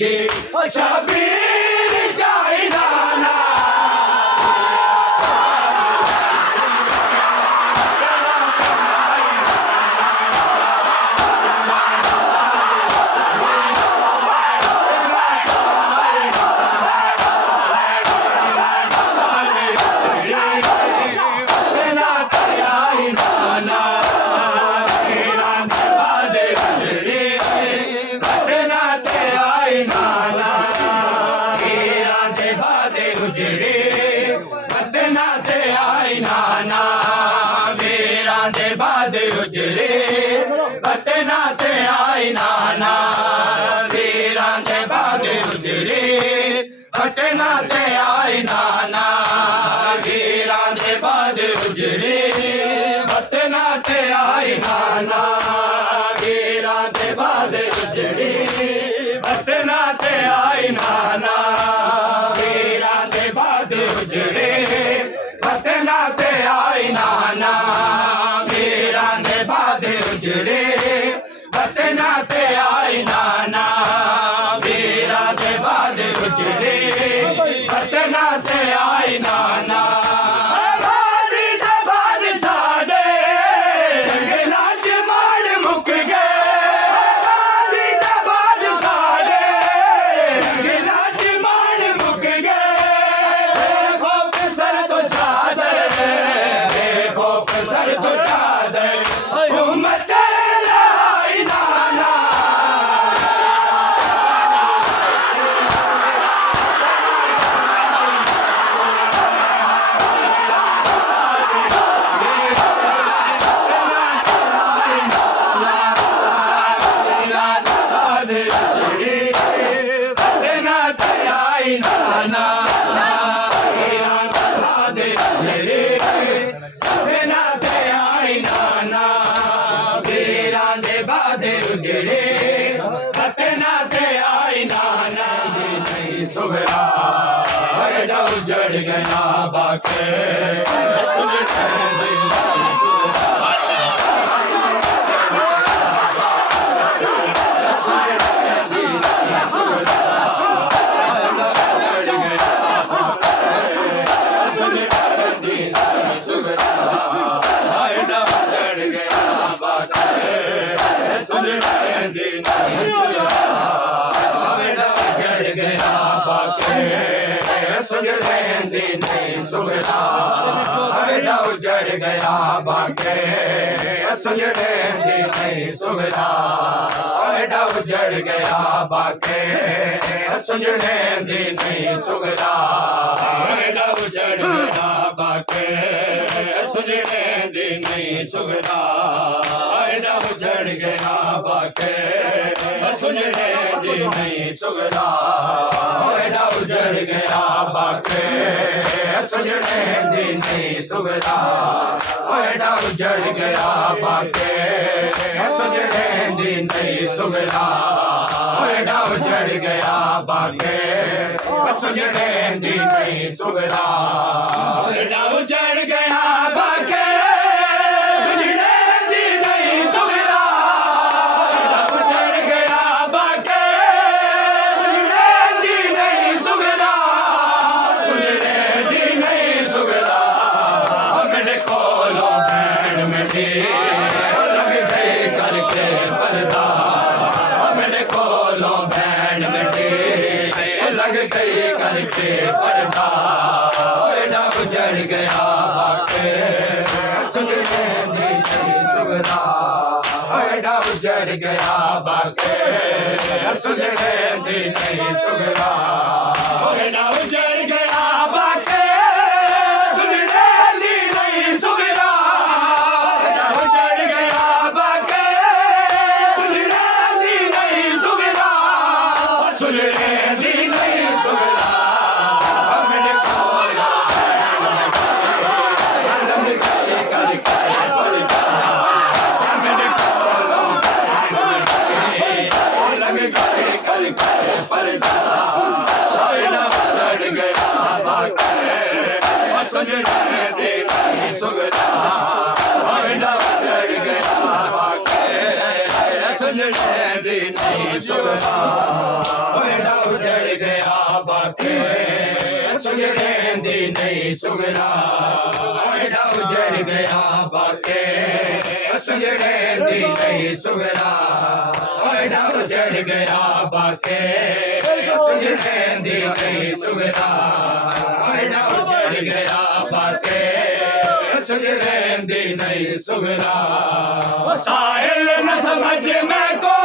की शबीर जाई नाना उजड़े बतना ते आई नाना वीरां दे बाद उजड़े बतना ते आई नाना वीरां दे बाद उजड़े बतना ते आई नाना वीरां दे बाद उजड़े बतना ते आई नाना वीरां दे बाद उजड़े बतना ते आई नाना उजड़े बतना ते आई नाना वीरां दे बाद उजड़े बतना ते आई नाना बाजी दे बाद साडे जंगलां च माड़ मुक गए बाजी दे बाद साडे जंगलां च माड़ मुक गए देखो सर तो चादर देखो सर तो चादर उजड़ गया बाके उजड़ गया बाके सुजड़े दी नहीं सुगरा उजड़ गया बाके सुजड़े दी नहीं सुगरा उजड़ गया बाके सुजड़े दी नहीं सुगरा उजड़ गया बाके सुजड़े दी नहीं सुगरा उजड़ गया बाके सुजड़े दी नहीं सुगरा उजड़ गया बाके सुजड़े दी नहीं सुगरा उजड़ गया बाके सुजड़े दी नहीं सुगरा उजड़ गया बाके सुजड़े दी नहीं सुगरा उजड़ गया बाके सुजड़े दी नहीं सुगरा सुजड़े दी नहीं सुगरा मेरे कोलो बैठ मेरी लग गई करके पर्दा मेरे कोलो बैठ मेरी लग गई करके पर्दा उजड़ गया बाके सुजड़े दी नहीं सुगरा उजड़ गया बाके सुजड़े दी नहीं सुगरा उजड़ गया बाके सुजड़े दी नहीं सुगरा उजड़ गया बाके सुजड़े दी नहीं सुगरा सुजड़े दी नहीं सुगरा मेरे कोला सुजड़े दी नहीं सुगरा उजड़ गया बाके सुजड़े दी नहीं सुगरा बाके सुगड़े दी नहीं सुगड़ा एडा उजड़ गया बाके सुगड़े दी नहीं सुगड़ा एडा उजड़ गया बाके सुगड़े दी नहीं सुगड़ा एडा उजड़ गया बाके सुगड़े दी नहीं सुगड़ा साहिल न समझ में को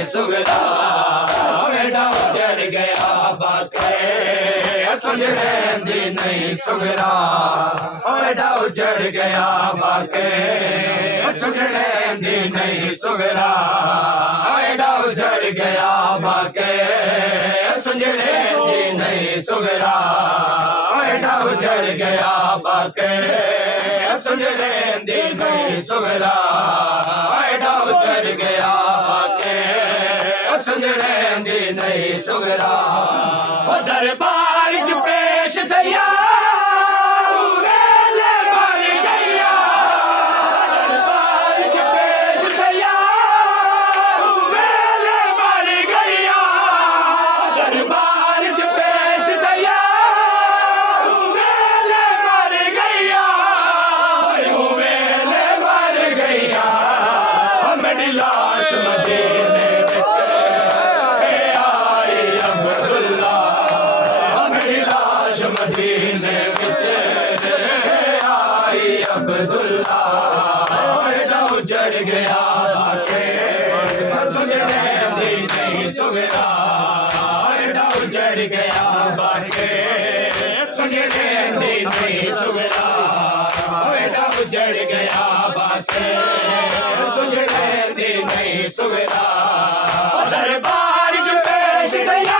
सुगड़ा एडा उजड़ गया बाके सुगड़े दी नहीं सुगड़ा एडा उजड़ गया बाके सुगड़े दी नहीं सुगड़ा एडा उजड़ गया बाके सुगड़े दी नहीं सुगड़ा एडा उजड़ गया बाके सुगड़े दी नहीं सुगड़ा एडा उजड़ गया बाके सुगड़े दी नहीं सुगड़ा दरबार च पेश थया वेले मर गया दरबार च पेश थया वेले मर गया दरबार च पेश थया वेले मर गया वेले मर गया मेरी लाश मदीने मदीने विच आई अब्दुल्ला एडा उजड़ गया बाके सुगड़े दी नहीं सुगड़ा एडा उजड़ गया बाके सुगड़े दी नहीं सुगड़ा एडा उजड़ गया बाके सुगड़े दी नहीं सुगड़ा दरबार च पेश थया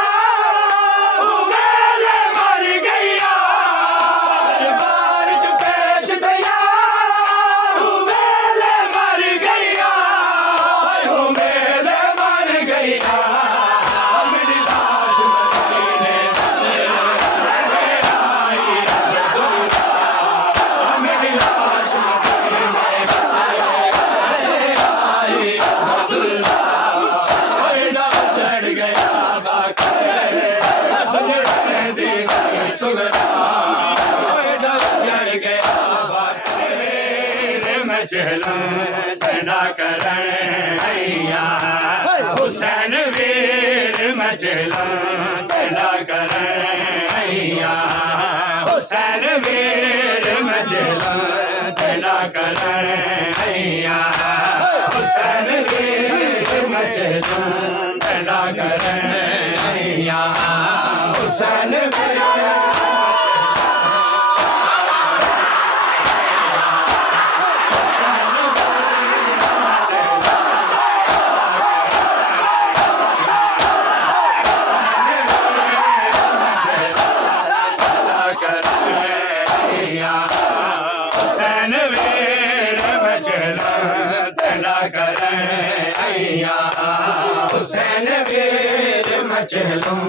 चला करण हुसैन वीर मचला चला करण हुसैन वीर मचला चला करण हुसैन वीर मचला चला करण हुसैन वीर हुसैन वीर मचलूं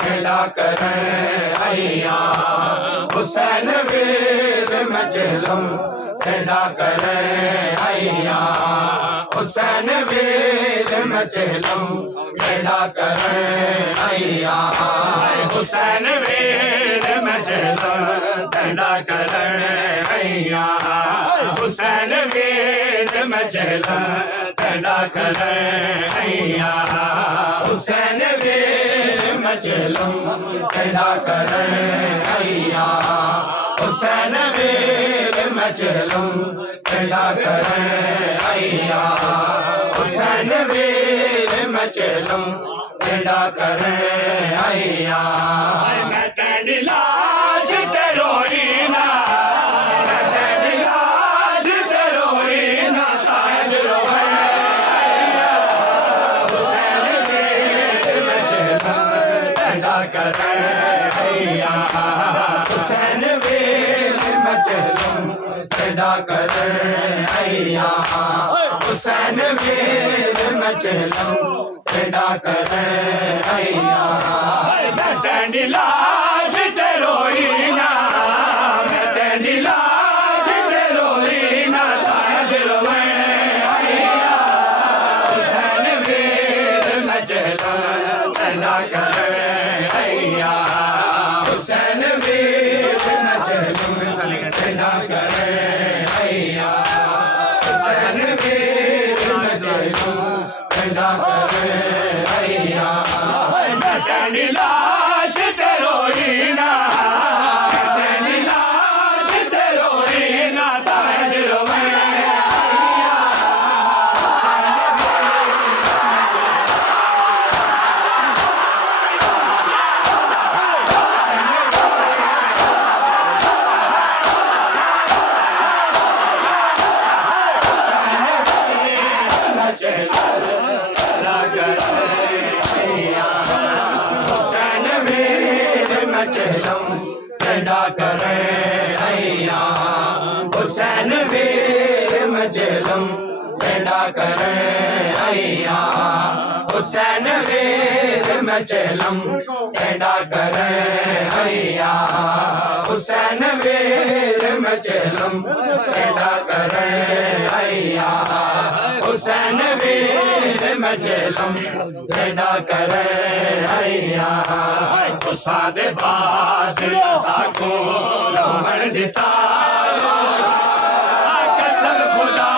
खेला करण आइया हुसैन वीर मचलूं खेला करण आइया हुसैन वीर मचलूं खेला करण आइया हुसैन वीर मचलूं खेला करण आइया हुसैन वीर मचलूं खेला करण आइया हुसैन वीर मचलूं खेला करण आइया हुसैन वीर मचलूं खेला करण आइया हुसैन वीर मचलूं खेला करण आइया मैं तेरी लाश ते रोई ना मैं तेरी लाश ते पैदा कर अया हुसैन वीर मचलम पैदा कर अया मैं तेरी लाश ते रोई ना मैं तेरी लाश ते रोई ना ताज रोए अया हुसैन वीर मचलम पैदा कर अया हुसैन वीर मचलम पैदा कर अया हुसैन वीर मचलम पैदा कर अया मैं तेरी लाश ते रोई ना तेरी लाश ते रोई ना ताज रोए हुसैन वीर मचलम पैदा कर अया हुसैन वीर मचलम पैदा कर अया हुसैन वीर मचलम पैदा कर अया हुसैन वीर मचलम पैदा कर अया हुसैन वीर मचलम पैदा कर अया सादे बाद साको रोहन दिता कसम खुदा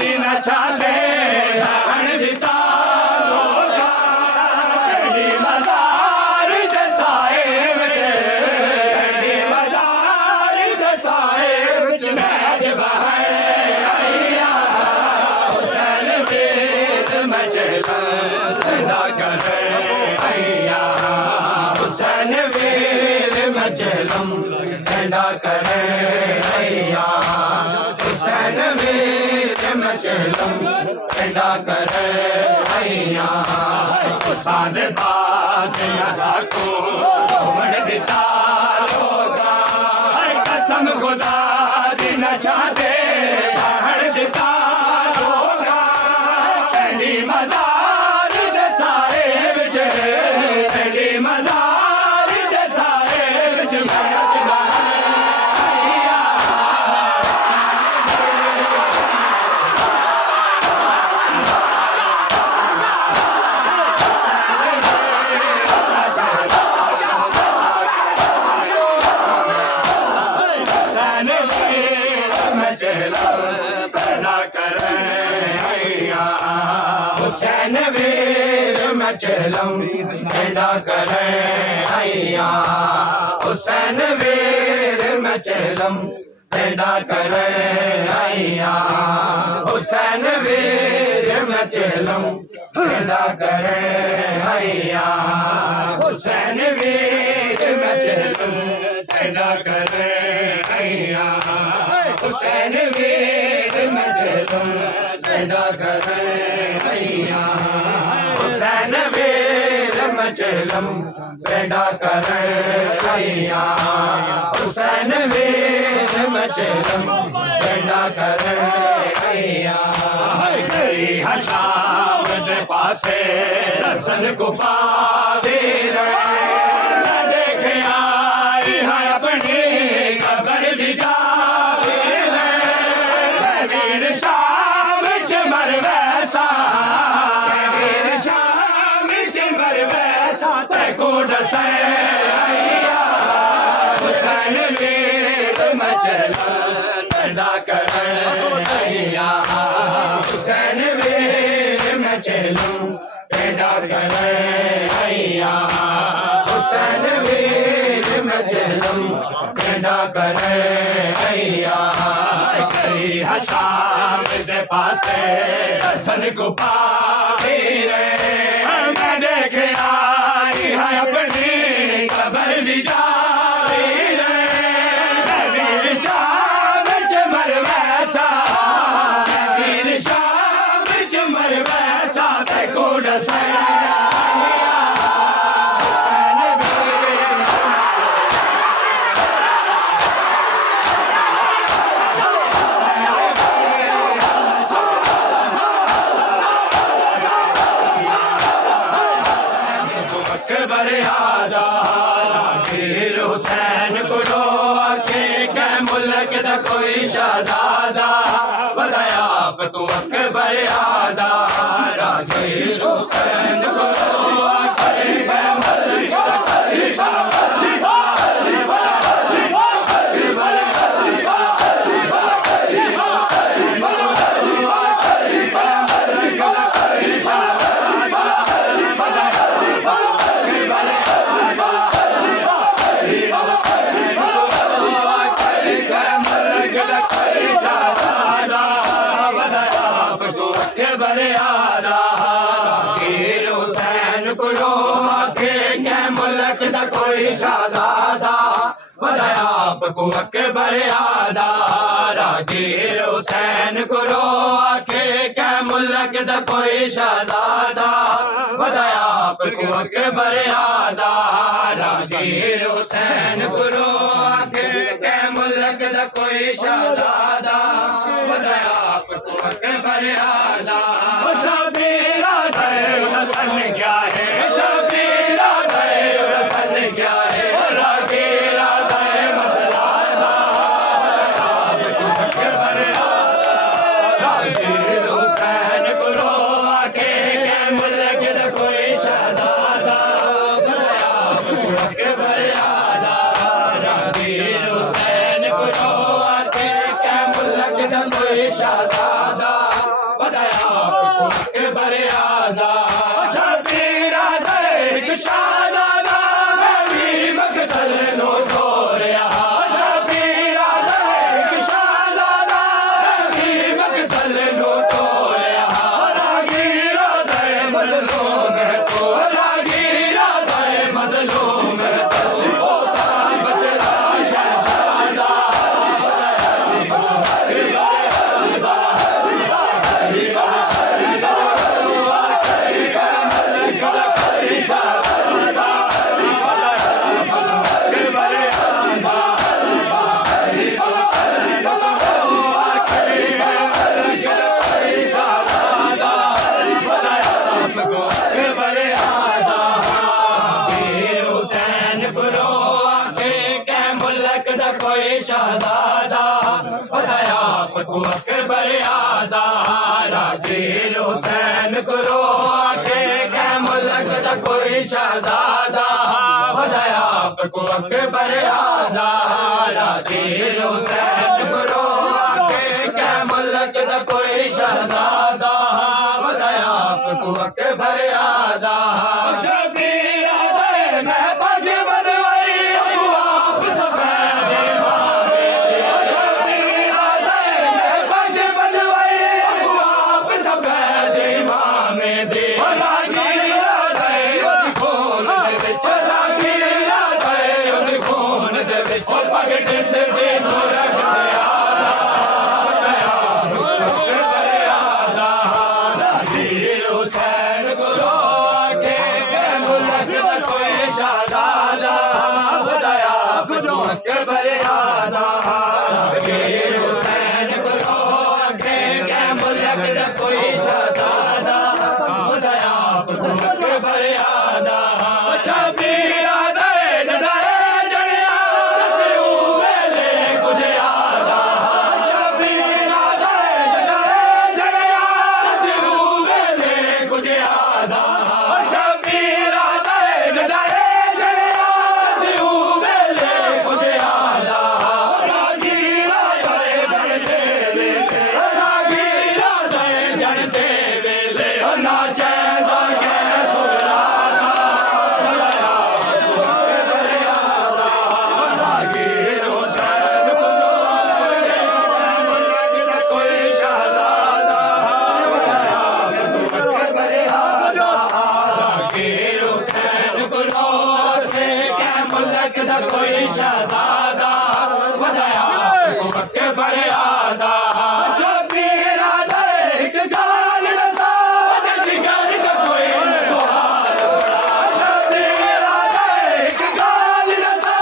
दिन चाहते रहन दिता कड़ी मजार जसाए कड़ी मजार जसाए मैच बहर अया हुसैन वीर मचलम पैदा कर अया हुसैन वीर मचलम पैदा कर अया हुसैन वीर मचलम पैदा कर अया साद बात को रोवण दिता लोगा कसम खुदा दिन चाहते रहन दिता लोगा तेरी मजार सारे बिच तेरी मजार सारे बिच पैदा कर अया हुसैन वीर मचलम पैदा कर अया हुसैन वीर मचलम पैदा कर अया हुसैन वीर मचलम पैदा कर अया हुसैन वीर मचलम पैदा कर अया हुसैन वीर मचलम पैदा कर अया हुसैन वीर मचलम पैदा कर अया हुसैन वीर मचलम पैदा कर अया गई हशाम दे पासे रसन को पावीर देखे आई है अपनी कबर दी जावीर वीर शाम चमर वैसा वीर शाम चमर वैसा तेको डसे अया हुसैन वीर मचलम पैदा कर अया हुसैन वीर मचलम पैदा कर अया हुसैन वीर मचलम पैदा कर अया कई हशाम दे पासे हसन को पावीर मैं देखे आई है अपनी कबर दी जावीर वीर शाम चमर वैसा वीर शाम चमर वैसा तेको डसाया कोई शहजादा, बताया आपको अकबर आदा, रागीर हुसैन को कोई शहजादा, बताया आपको अकबर आदा, रागीर हुसैन को रो आके क्या मुल्क दा कोई शहजादा, बताया आपको अकबर आदा, रागीर हुसैन को रो आके क्या मुल्क दा कोई शहजादा, बताया आपको अकबर आदा। शबीर रसन क्या है, शबीर रसन क्या है, रागीर मसला रागीर हुसैन को रो आके मुल्क दा कोई शहजादा, बताया आपको अकबर आदा, रागीर हुसैन को रो आके मुल्क दा कोई शहजादा, बताया आपको अकबर आदा। शबीर एक शहजादा मेरी मकतल नो तोड़या, शबीर एक शहजादा मेरी मकतल नो तोड़या, रागीर मजलूम है तो, रागीर मजलूम है तो, होता बचड़ा शहजादा, कोई शहजादा, बताया आपको अकबर आदा, रागीर हुसैन को रो आके क्या मुल्क दा कोई शहजादा, बताया आपको अकबर आदा, रागीर हुसैन को रो आके क्या मुल्क दा कोई शहजादा, बताया आपको अकबर आदा। शबीर मैं पग बदवाई आप सफेद कोई शहजादा, बताया आपको अकबर आदा, शबीर एक गाल नसा जिगर का कोई गुहार सुना, शबीर एक गाल नसा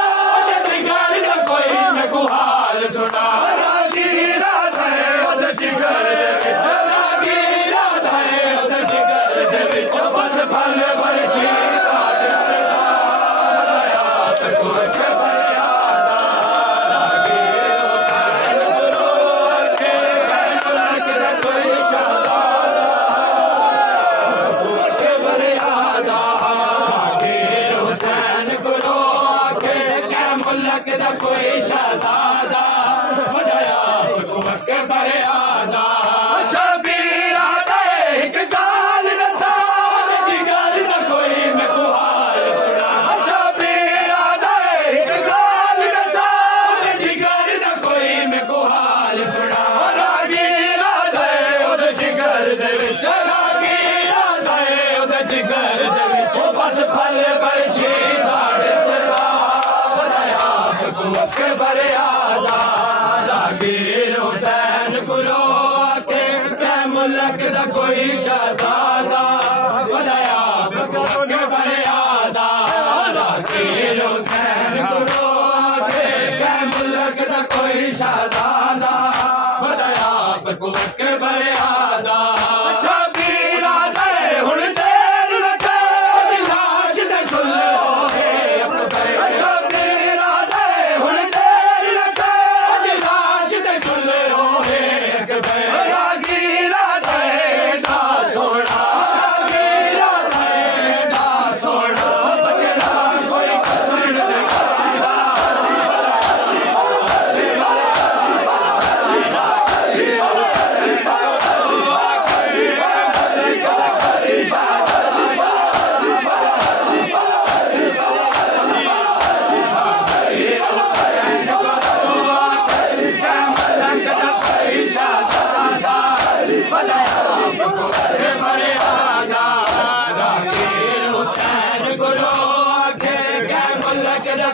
जिगर का कोई गुहार सुना, रागीर जिगर दे विच, रागीर जिगर दे विच बस फल बरछी अकबर आदा, रागीर हुसैन को रो के फरियादा शबीर आदा एक गाल दसा जिगर न कोई मैं को हाल सुना शबीर आदा एक गाल दसा जिगर न कोई मैं को हाल सुना रागीर आदा ओदे जिगर दे विच रागीर आदा ओदे जिगर दे विच बस फल बरछी दाड़े सदा बताया के फरियादा रागीर हुसैन गुरो के मुल्क दा कोई शहजादा बताया के फरियादा रागीर हुसैन गुरो के मुल्क दा कोई शहजादा बताया के फरियादा शबीर आदा हुण देर लगे लाश दे खुले होए शबीर आदा हुण देर लगे लाश दे खुले होए रागीर आदा दा सोना रागीर आदा दा सोना बचड़ा कोई कसर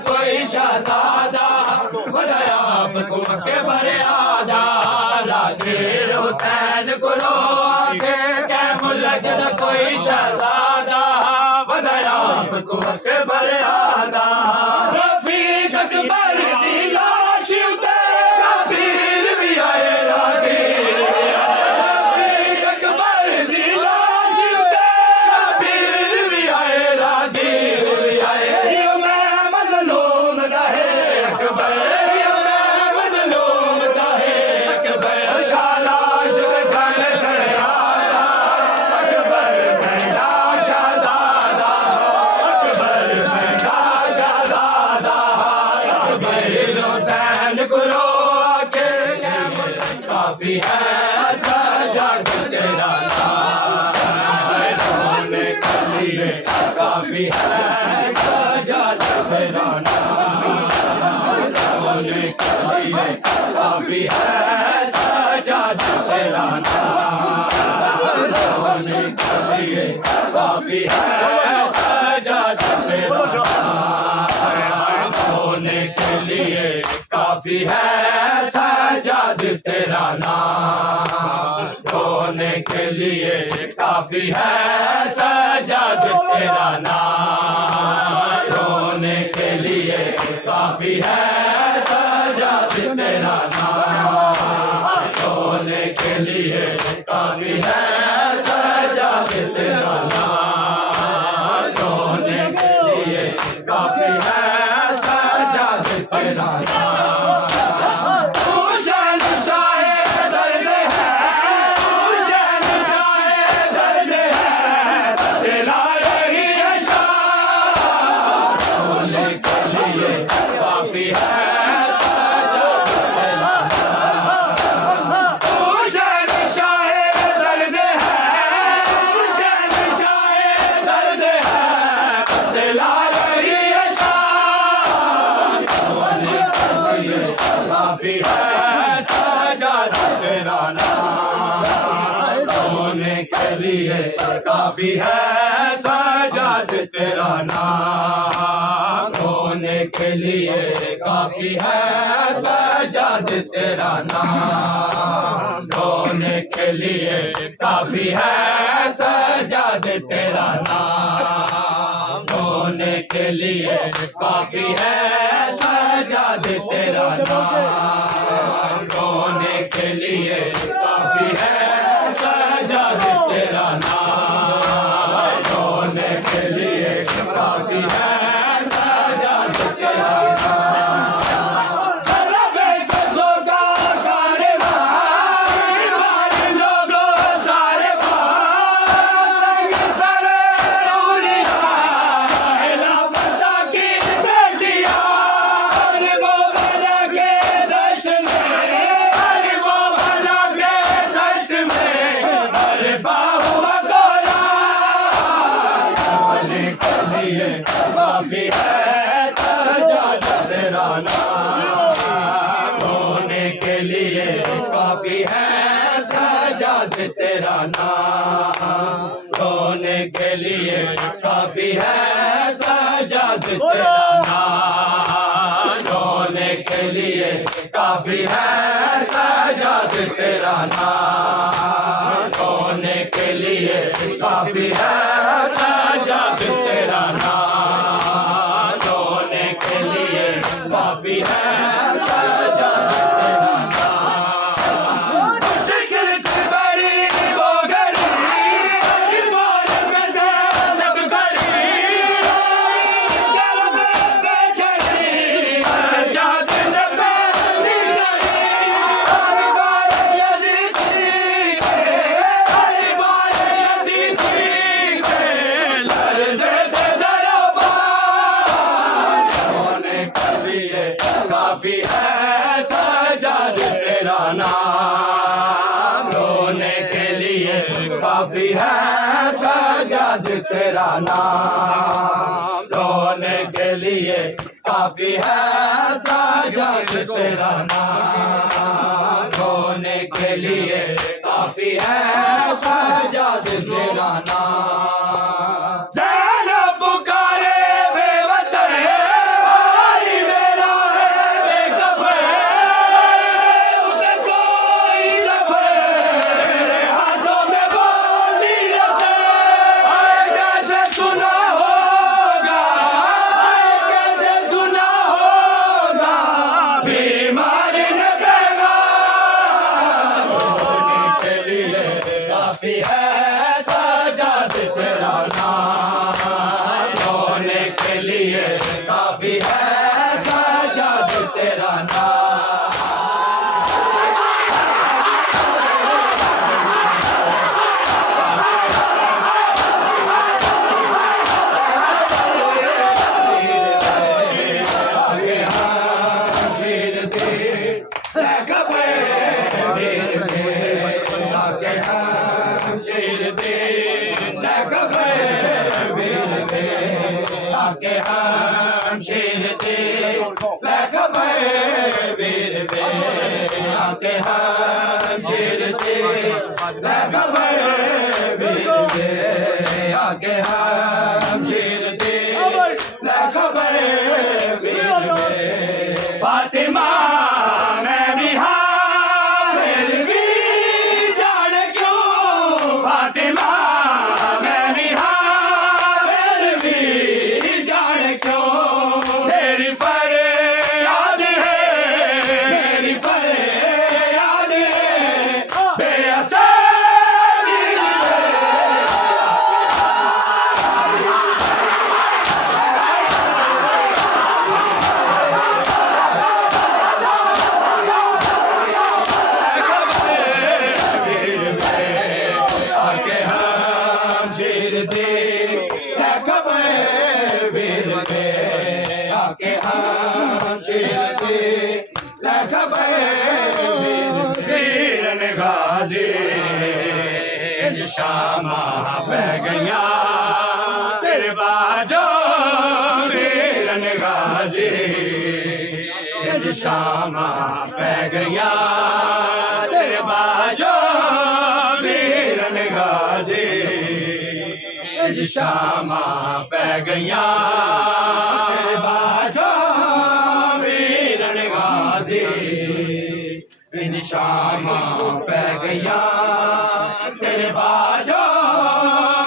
कोई शहजादा बताया के फरियादा रागीर हुसैन गुरो के मुल्क दा कोई शहजादा बताया के फरियादा रफीक अकबर दी लाश उते शबीर भी आए रागीर रफीक अकबर दी लाश उते शबीर भी आए रागीर भी आए मजलूम रहे अकबर मजलूम रहे अकबर शालाश जल चढ़ा अकबर महंगा शहजादा अकबर महंगा शहजादा अकबर हुसैन गुरो के काफी है सजद तेरा नाम काफी है सजद तेरा काफी है सजद तेरा काफी है सजद तेरा होने के लिए काफी है सजद तेरा नाम होने के लिए काफी है सजद तेरा नाम होने के लिए काफी है सजद तेरा नाम होने के लिए काफी है सजद तेरा नाम होने के लिए काफी है सजद तेरा नाम हुसैन शाहे दर्द है हुसैन शाहे दर्द है तेरा यही अशार होने के लिए काफी है काफी है सजद तेरा नाम होने के लिए काफी है सजद तेरा नाम होने के लिए काफी है सजद तेरा नाम होने के लिए काफी है सजद तेरा नाम होने के लिए काफी है सजद तेरा नाम होने के लिए काफी है सजद तेरा नाम होने के लिए काफी है सजद तेरा लिए काफी है सजाद तेरा नाम, रोने के लिए काफी है सजाद तेरा नाम, रोने के लिए काफी है सजाद तेरा नाम, रोने के लिए काफी है सजाद तेरा नाम, रोने के लिए काफी है सजाद तेरा नाम। मुश्किल थी बड़ी वो घड़ी, इबाद में ज़ैनब खड़ी, गलब पे चढ़ी सजाद ने पहली घड़ी, हर बार यज़ीदी के, हर बार यज़ीदी के लर्ज़े थे दरबार, रोने के लिए काफी है सजाद तेरा नाम, रोने के लिए काफी है सजाद तेरा नाम, रोने के लिए काफी है सजाद तेरा नाम, रोने के लिए काफी है सजाद तेरा नाम। ज़ैनब पुकारे बेवतन, भाई मेरा है बेकफन, उसे कोई दफे, हाथों में बांधी रखे, आए कैसे सुना होगा, आए कैसे सुना होगा, बीमारी ने पैगाम, रोने के लिए काफी है सजाद तेरा नाम, रोने के लिए काफी है सजाद तेरा नाम। आगे हम शीर थे लखबे वीर के, आगे हम शीर थे लखबे वीर के, आगे हम शीर थे लखबे वीर के, आगे हम शीर थे लखबे वीर के, आगे हम शीर थे लखबे वीर के। फातिमा मैं भी हाँ फिर भी जाने क्यों, फातिमा मैं भी हाँ फिर भी जाने क्यों, मेरी फरियाद है, मेरी फरियाद है, बेअसर आके हम शीर दे लखबे वीर के, आके हम शीर दे लखबे वीर के। वीरन गाजी शामा पै गया तेरे बाजो, वीरन गाजी शामा पै गया तेरे बाजो, वीरन गाजी शामा पै गया तेरे बाजो, वीरन गाजी शामा पै गया तेरे बाजो,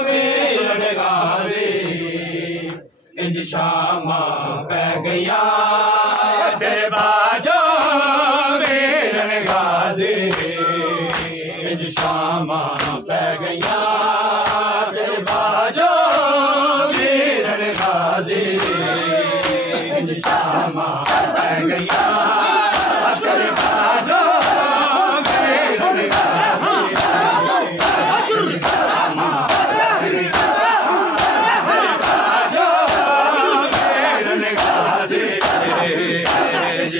वीरन गाजी शामा पै गया तेरे बाजो, वीरन गाजी शामा पै गया तेरे बाजो, वीरन गाजी शामा पै गया तेरे बाजो, वीरन गाजी शामा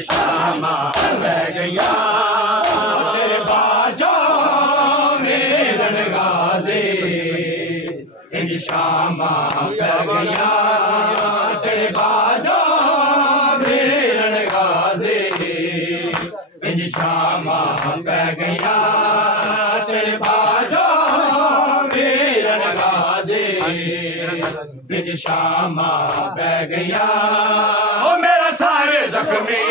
शामा पै गया तेरे बाजो, वीरन गाजी शामा पै गया तेरे बाजो, वीरन गाजी शामा पै गया तेरे बाजो वीरन गाजे बिज शामा पै गया ओ मेरा सारे जख्मी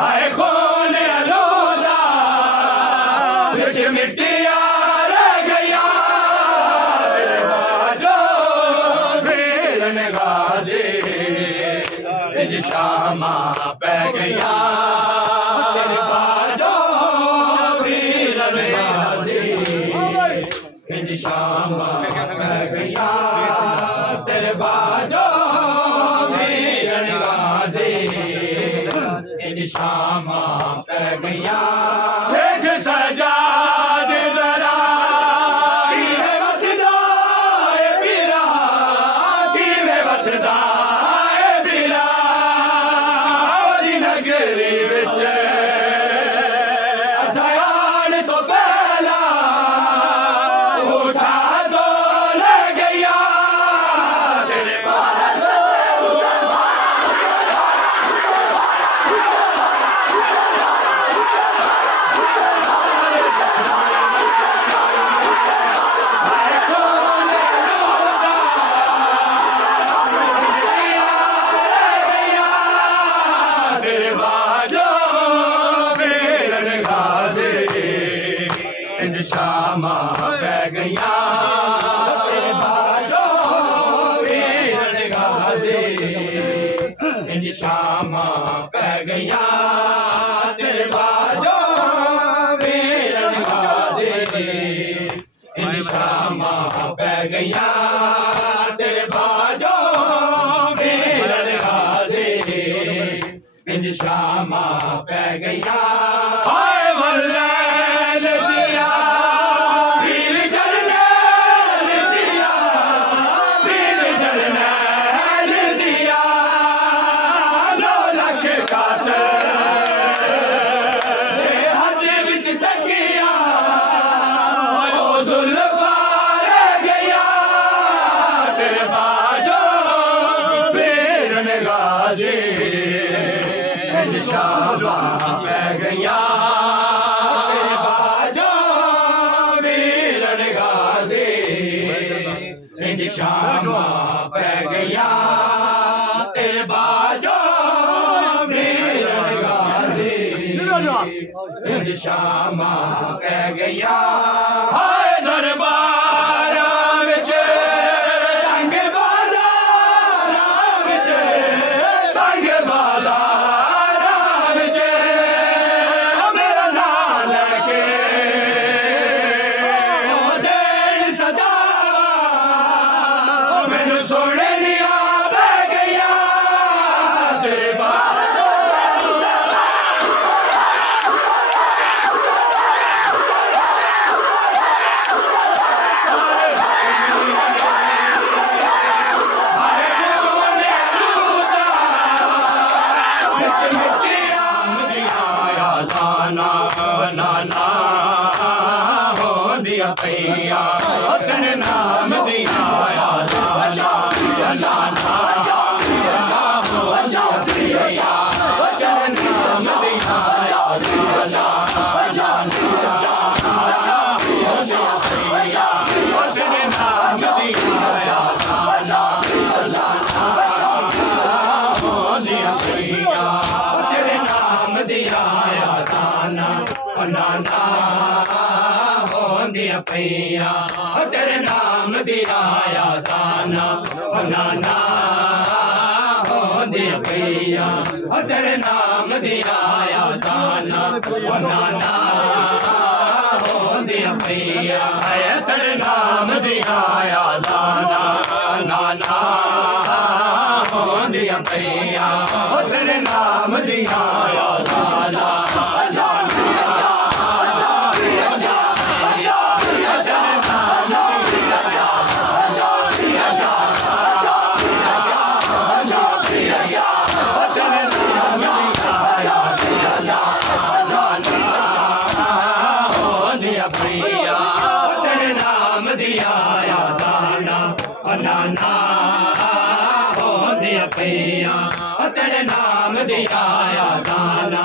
हाय खून आलूदा बिच मिट्टिया रह गया तेरे बाजो वीरन गाजे बिज शामा पै गया तेरे बाजो वीरन गाजे बिज शामा पै गया तेरे बाजो वीरन गाजे बिज शामा पै गया देख सजाद जरा किवें वसदा ए बीरा किवें वसदा ए बीरा ओदी नगरी विच असायान तो पहला उठा दो ले गया तेरे बाजो तेरे बाजो वीरन गाजे इंज शामा पै गया तेरे बाजो वीरन गाजे इंज शामा पै गया तेरे बाजो वीरन गाजे इंज शामा पै गया तेरे बाजो वीरन गाजे इंज शामा पै गया हाय वल्लैल दिया वीर जरनैल दिया वीर जरनैल दिया 9 लख कातर हद विच तकिया ओ जुल्फा रह गया तेरे बाजो वीरन गाजे इंज शामा पै गया तेरे बाजो वीरन गाजे इंज शामा पै गया तेरे बाजो वीरन गाजे इंज शामा पै गया हाय दरबार विच तंग बाजार विच तंग बाजार विच मेरा नाम लेके देन सदावा मैनू सोने लिया पै गया तेरे बाजो नाना हो दिया पैया हसन नाम दिया नाना नाना हो दिया हसन नाम दिया हसन नाम दिया तेरे नाम दिया दाना नाना हो दिया पैया तेरे नाम दिया दाना नाना हो दिया पैया तेरे नाम दिया दाना नाना हो दिया पैया तेरे नाम दिया दाना नाना हो दिया पैया तेरे नाम दिया दाना तेरे नाम दिया दाना नाना हो दिया पैया तेरे नाम दिया दाना